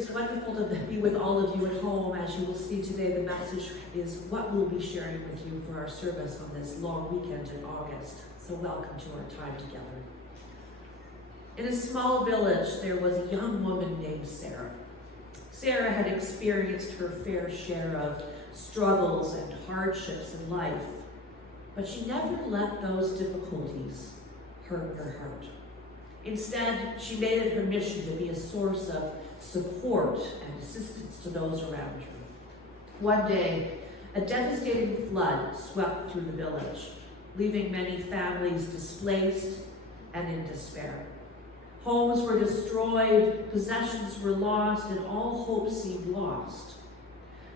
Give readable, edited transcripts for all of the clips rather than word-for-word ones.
is wonderful to be with all of you at home. As you will see today, the message is what we'll be sharing with you for our service on this long weekend in August. So welcome to our time together. In a small village, there was a young woman named Sarah. Sarah had experienced her fair share of struggles and hardships in life, but she never let those difficulties hurt her heart. Instead, she made it her mission to be a source of support and assistance to those around her. One day, a devastating flood swept through the village, leaving many families displaced and in despair. Homes were destroyed, possessions were lost, and all hope seemed lost.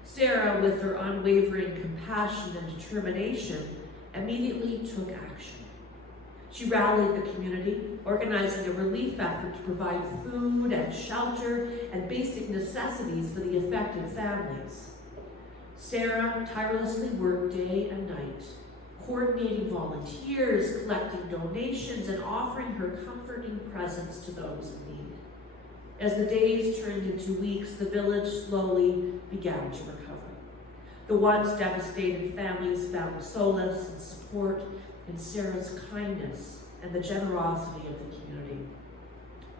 Sarah, with her unwavering compassion and determination, immediately took action. She rallied the community, organizing a relief effort to provide food and shelter and basic necessities for the affected families. Sarah tirelessly worked day and night, coordinating volunteers, collecting donations, and offering her comforting presence to those in need. As the days turned into weeks, the village slowly began to recover. The once devastated families found solace and support in Sarah's kindness and the generosity of the community.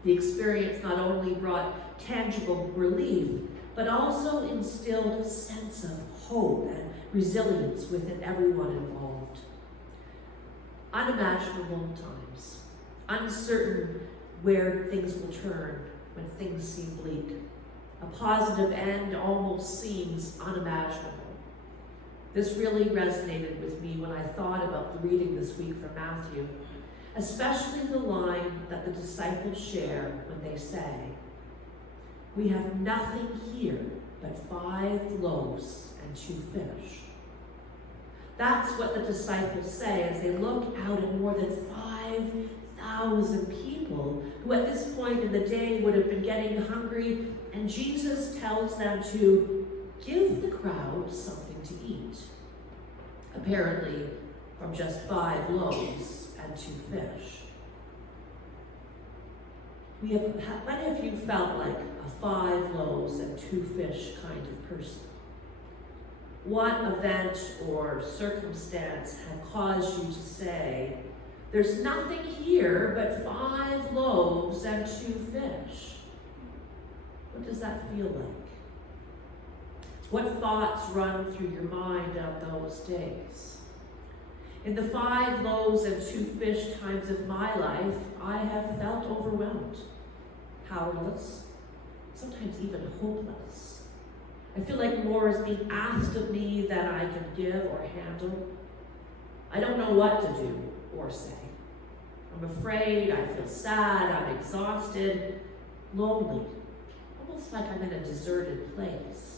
The experience not only brought tangible relief, but also instilled a sense of hope and resilience within everyone involved. Unimaginable times, uncertain where things will turn when things seem bleak. A positive end almost seems unimaginable. This really resonated with me when I thought about the reading this week from Matthew, especially the line that the disciples share when they say, "We have nothing here but 5 loaves and 2 fish." That's what the disciples say as they look out at more than 5,000 people who at this point in the day would have been getting hungry, and Jesus tells them to give the crowd something to eat. Apparently, from just 5 loaves and 2 fish. Many of you felt like a 5 loaves and 2 fish kind of person. What event or circumstance had caused you to say, "There's nothing here but 5 loaves and 2 fish"? What does that feel like? What thoughts run through your mind on those days? In the 5 loaves and 2 fish times of my life, I have felt overwhelmed, powerless, sometimes even hopeless. I feel like more is being asked of me than I can give or handle. I don't know what to do or say. I'm afraid, I feel sad, I'm exhausted, lonely, almost like I'm in a deserted place.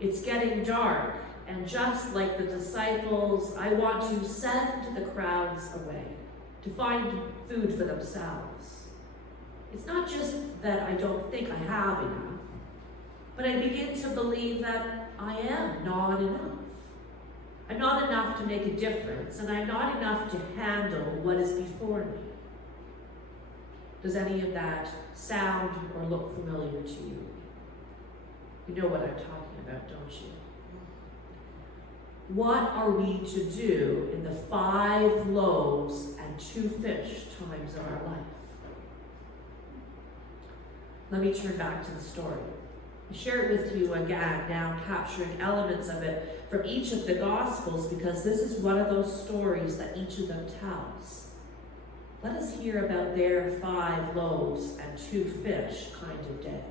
It's getting dark, and just like the disciples, I want to send the crowds away to find food for themselves. It's not just that I don't think I have enough, but I begin to believe that I am not enough. I'm not enough to make a difference, and I'm not enough to handle what is before me. Does any of that sound or look familiar to you? You know what I'm talking about, don't you? What are we to do in the 5 loaves and 2 fish times of our life? Let me turn back to the story. I share it with you again, now capturing elements of it from each of the Gospels, because this is one of those stories that each of them tells. Let us hear about their 5 loaves and 2 fish kind of day.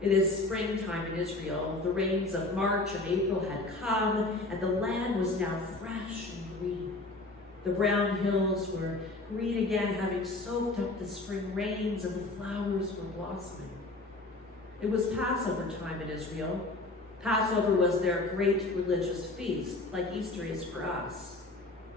It is springtime in Israel. The rains of March and April had come, and the land was now fresh and green. The brown hills were green again, having soaked up the spring rains, and the flowers were blossoming. It was Passover time in Israel. Passover was their great religious feast, like Easter is for us.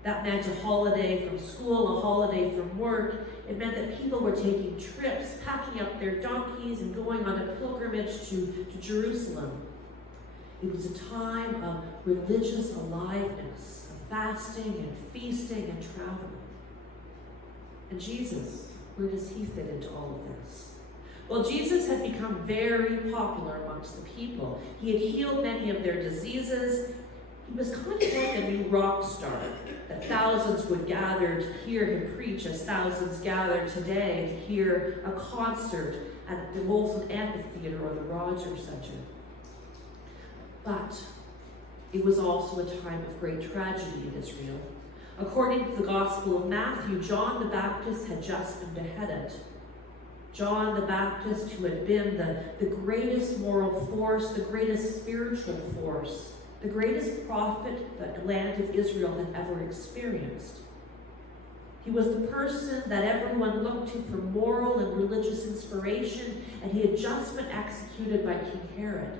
That meant a holiday from school, a holiday from work. It meant that people were taking trips, packing up their donkeys, and going on a pilgrimage to Jerusalem. It was a time of religious aliveness, of fasting and feasting and traveling. And Jesus, where does he fit into all of this? Well, Jesus had become very popular amongst the people. He had healed many of their diseases. He was kind of like a new rock star that thousands would gather to hear him preach, as thousands gather today to hear a concert at the Molson Amphitheater or the Rogers Center. But it was also a time of great tragedy in Israel. According to the Gospel of Matthew, John the Baptist had just been beheaded. John the Baptist, who had been the greatest moral force, the greatest spiritual force, the greatest prophet that the land of Israel had ever experienced. He was the person that everyone looked to for moral and religious inspiration, and he had just been executed by King Herod.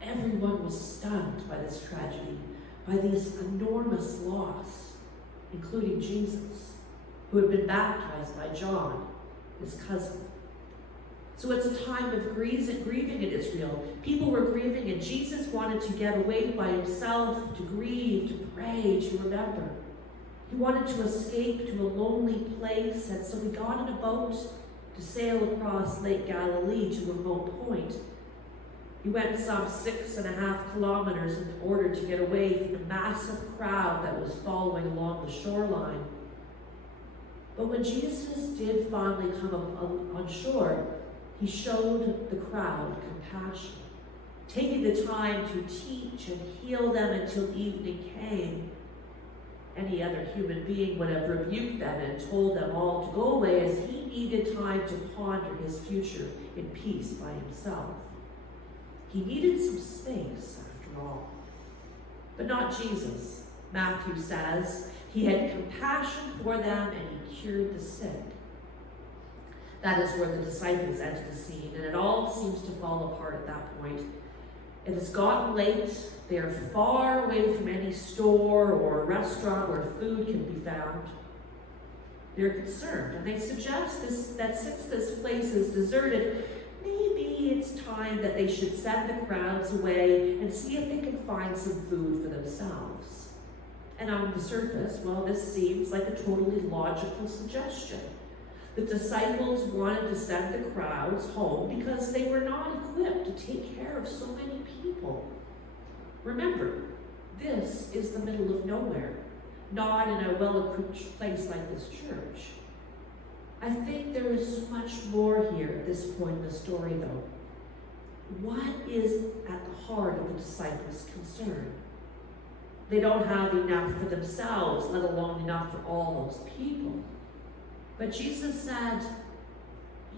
Everyone was stunned by this tragedy, by this enormous loss, including Jesus, who had been baptized by John, his cousin. So it's a time of grieving in Israel. People were grieving, and Jesus wanted to get away by himself, to grieve, to pray, to remember. He wanted to escape to a lonely place, and so he got in a boat to sail across Lake Galilee to a remote point. He went some 6.5 kilometers in order to get away from the massive crowd that was following along the shoreline. But when Jesus did finally come on shore, he showed the crowd compassion, taking the time to teach and heal them until evening came. Any other human being would have rebuked them and told them all to go away, as he needed time to ponder his future in peace by himself. He needed some space, after all. But not Jesus. Matthew says he had compassion for them and he cured the sick. That is where the disciples enter the scene, and it all seems to fall apart at that point. It has gotten late. They are far away from any store or restaurant where food can be found. They're concerned, and they suggest that since this place is deserted, maybe it's time that they should send the crowds away and see if they can find some food for themselves. And on the surface, well, this seems like a totally logical suggestion. The disciples wanted to send the crowds home because they were not equipped to take care of so many people. Remember, this is the middle of nowhere, not in a well-equipped place like this church. I think there is so much more here at this point in the story, though. What is at the heart of the disciples' concern? They don't have enough for themselves, let alone enough for all those people. But Jesus said,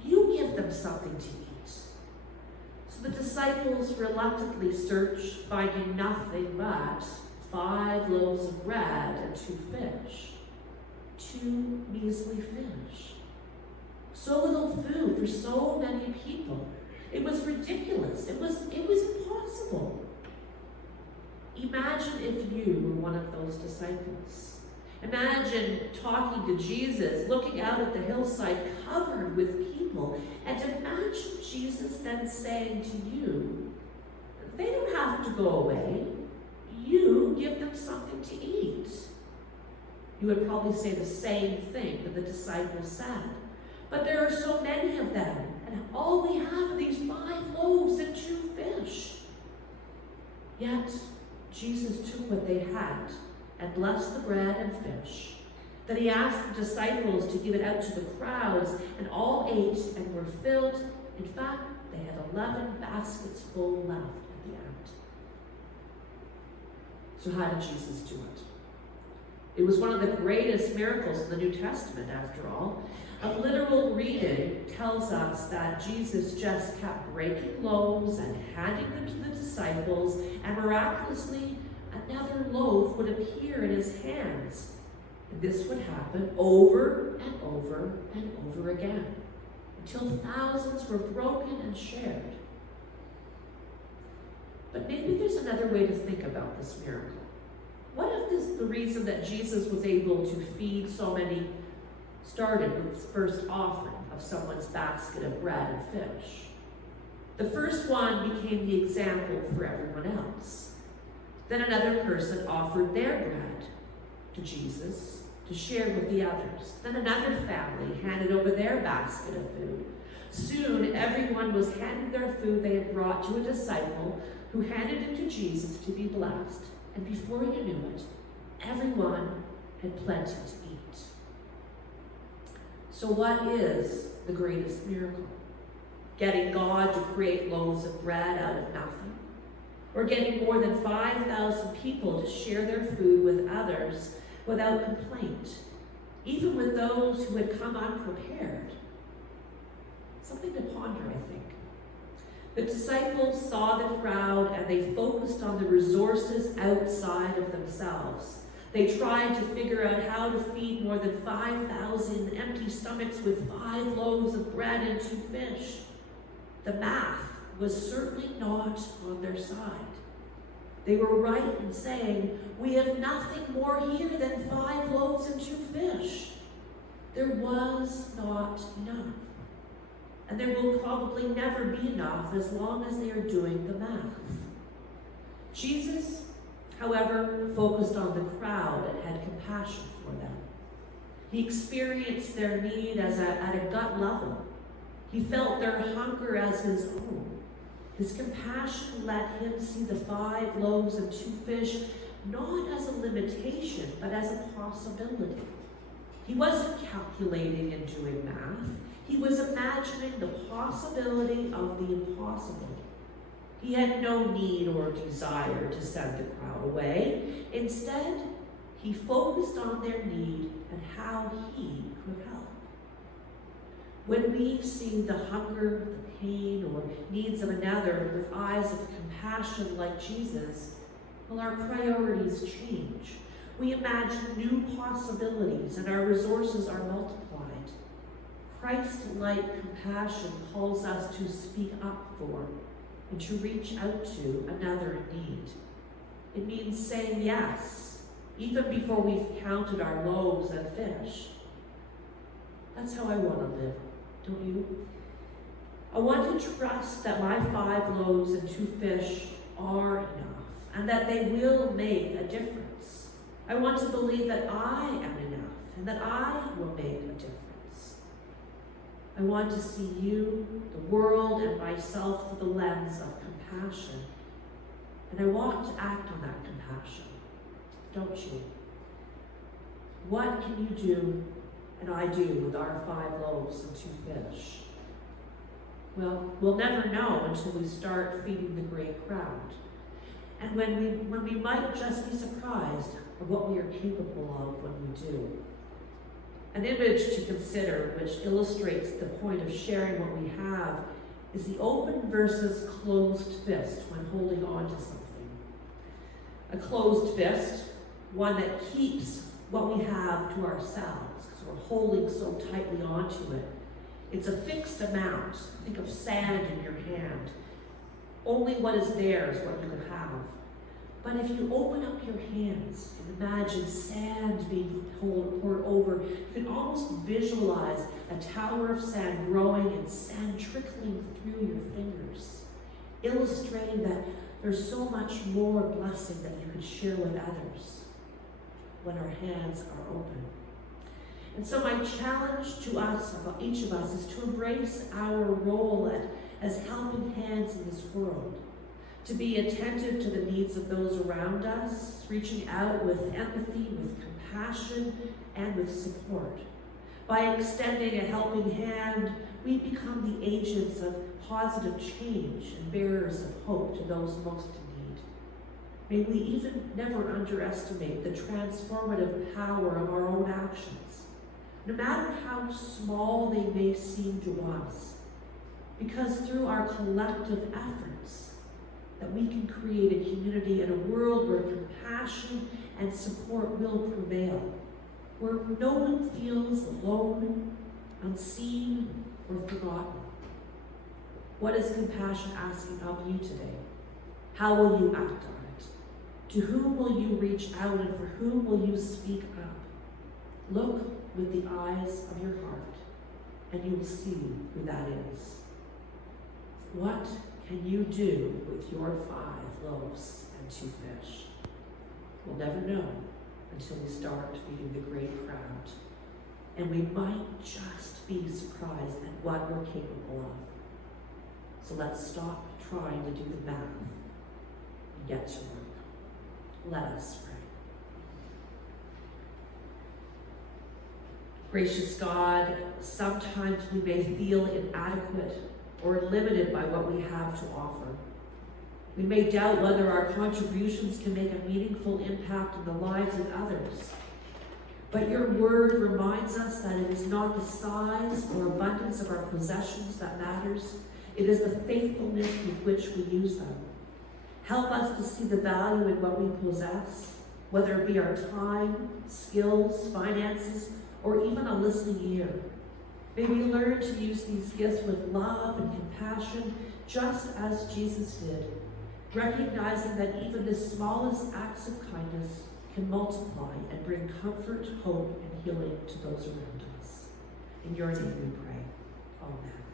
you give them something to eat. So the disciples reluctantly searched, finding nothing but 5 loaves of bread and 2 fish. 2 measly fish. So little food for so many people. It was ridiculous. It was impossible. Imagine if you were one of those disciples. Imagine talking to Jesus, looking out at the hillside covered with people, and imagine Jesus then saying to you, they don't have to go away. You give them something to eat. You would probably say the same thing that the disciples said. But there are so many of them, and all we have are these 5 loaves and 2 fish. Yet, Jesus took what they had and blessed the bread and fish. Then he asked the disciples to give it out to the crowds, and all ate and were filled. In fact, they had 11 baskets full left at the end. So how did Jesus do it? It was one of the greatest miracles in the New Testament, after all. A literal reading tells us that Jesus just kept breaking loaves and handing them to the disciples, and miraculously, another loaf would appear in his hands. And this would happen over and over and over again, until thousands were broken and shared. But maybe there's another way to think about this miracle. What if the reason that Jesus was able to feed so many started with his first offering of someone's basket of bread and fish? The first one became the example for everyone else. Then another person offered their bread to Jesus to share with the others. Then another family handed over their basket of food. Soon, everyone was handing their food they had brought to a disciple who handed it to Jesus to be blessed. And before you knew it, everyone had plenty to eat. So what is the greatest miracle? Getting God to create loaves of bread out of nothing? Or getting more than 5,000 people to share their food with others without complaint, even with those who had come unprepared? Something to ponder, I think. The disciples saw the crowd and they focused on the resources outside of themselves. They tried to figure out how to feed more than 5,000 empty stomachs with 5 loaves of bread and 2 fish. The math was certainly not on their side. They were right in saying, we have nothing more here than 5 loaves and 2 fish. There was not enough. And there will probably never be enough as long as they are doing the math. Jesus, however, focused on the crowd and had compassion for them. He experienced their need at a gut level. He felt their hunger as his own. His compassion let him see the 5 loaves and 2 fish not as a limitation, but as a possibility. He wasn't calculating and doing math. He was imagining the possibility of the impossible. He had no need or desire to send the crowd away. Instead, he focused on their need and how he could help. When we see the hunger, the pain, or needs of another with eyes of compassion like Jesus, well, our priorities change. We imagine new possibilities and our resources are multiplied. Christ-like compassion calls us to speak up for and to reach out to another in need. It means saying yes, even before we've counted our loaves and fish. That's how I want to live, don't you? I want to trust that my 5 loaves and 2 fish are enough and that they will make a difference. I want to believe that I am enough and that I will make a difference. I want to see you, the world, and myself through the lens of compassion. And I want to act on that compassion, don't you? What can you do and I do with our 5 loaves and 2 fish? Well, we'll never know until we start feeding the great crowd. And when we might just be surprised of what we are capable of when we do. An image to consider which illustrates the point of sharing what we have is the open versus closed fist when holding on to something. A closed fist, one that keeps what we have to ourselves because we're holding so tightly onto it. It's a fixed amount. Think of sand in your hand. Only what is there is what you can have. But if you open up your hands and imagine sand being poured over, you can almost visualize a tower of sand growing and sand trickling through your fingers, illustrating that there's so much more blessing that you can share with others when our hands are open. And so my challenge to us, each of us, is to embrace our role as helping hands in this world. To be attentive to the needs of those around us, reaching out with empathy, with compassion, and with support. By extending a helping hand, we become the agents of positive change and bearers of hope to those most in need. May we even never underestimate the transformative power of our own actions, no matter how small they may seem to us, because through our collective efforts, that we can create a community and a world where compassion and support will prevail, where no one feels alone, unseen, or forgotten. What is compassion asking of you today? How will you act on it? To whom will you reach out and for whom will you speak up? Look with the eyes of your heart and you will see who that is. What can you do with your 5 loaves and 2 fish? We'll never know until we start feeding the great crowd. and we might just be surprised at what we're capable of. So let's stop trying to do the math and get to work. Let us pray. Gracious God, sometimes we may feel inadequate or limited by what we have to offer. We may doubt whether our contributions can make a meaningful impact in the lives of others. But your word reminds us that it is not the size or abundance of our possessions that matters. It is the faithfulness with which we use them. Help us to see the value in what we possess, whether it be our time, skills, finances, or even a listening ear. May we learn to use these gifts with love and compassion, just as Jesus did, recognizing that even the smallest acts of kindness can multiply and bring comfort, hope, and healing to those around us. In your name we pray. Amen.